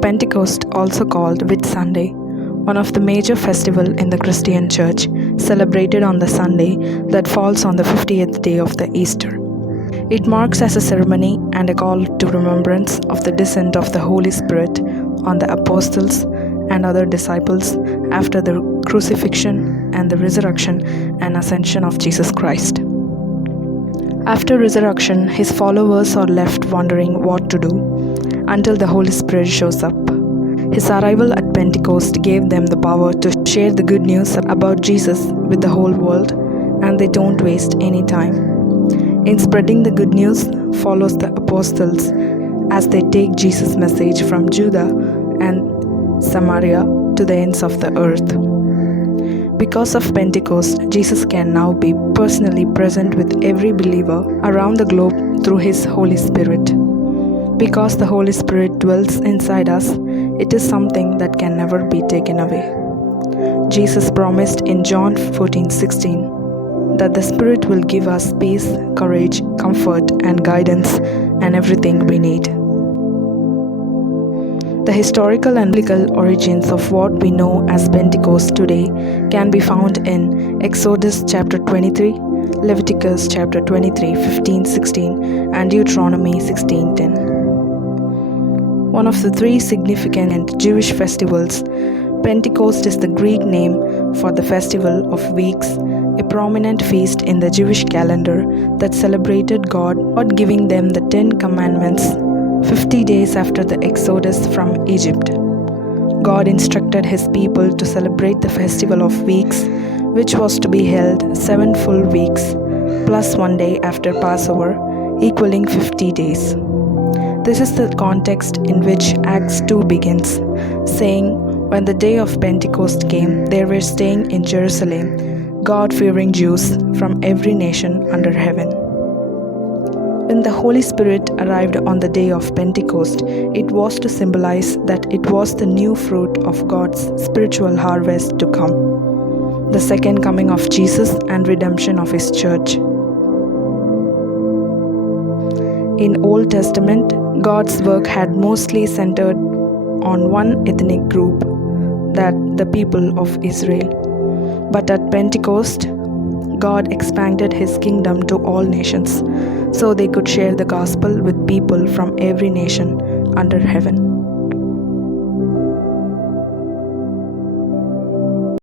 Pentecost, also called Whit Sunday, one of the major festivals in the Christian Church, celebrated on the Sunday that falls on the 50th day of the Easter. It marks as a ceremony and a call to remembrance of the descent of the Holy Spirit on the apostles and other disciples after the crucifixion and the resurrection and ascension of Jesus Christ. After resurrection, his followers are left wondering what to do until the Holy Spirit shows up. His arrival at Pentecost gave them the power to share the good news about Jesus with the whole world, and they don't waste any time. In spreading the good news follows the apostles as they take Jesus' message from Judea and Samaria to the ends of the earth. Because of Pentecost, Jesus can now be personally present with every believer around the globe through His Holy Spirit. Because the Holy Spirit dwells inside us, it is something that can never be taken away. Jesus promised in John 14:16 that the Spirit will give us peace, courage, comfort, and guidance, and everything we need. The historical and biblical origins of what we know as Pentecost today can be found in Exodus chapter 23, Leviticus chapter 23, 15-16, and Deuteronomy 16:10. One of the three significant Jewish festivals, Pentecost is the Greek name for the Festival of Weeks, a prominent feast in the Jewish calendar that celebrated God giving them the 10 Commandments 50 days after the Exodus from Egypt. God instructed His people to celebrate the Festival of Weeks, which was to be held 7 full weeks, plus 1 day after Passover, equaling 50 days. This is the context in which Acts 2 begins, saying, "When the day of Pentecost came, there were staying in Jerusalem God-fearing Jews from every nation under heaven." When the Holy Spirit arrived on the day of Pentecost, it was to symbolize that it was the new fruit of God's spiritual harvest to come, the second coming of Jesus and redemption of His church. In Old Testament, God's work had mostly centered on one ethnic group, that the people of Israel. But at Pentecost, God expanded His kingdom to all nations, so they could share the gospel with people from every nation under heaven.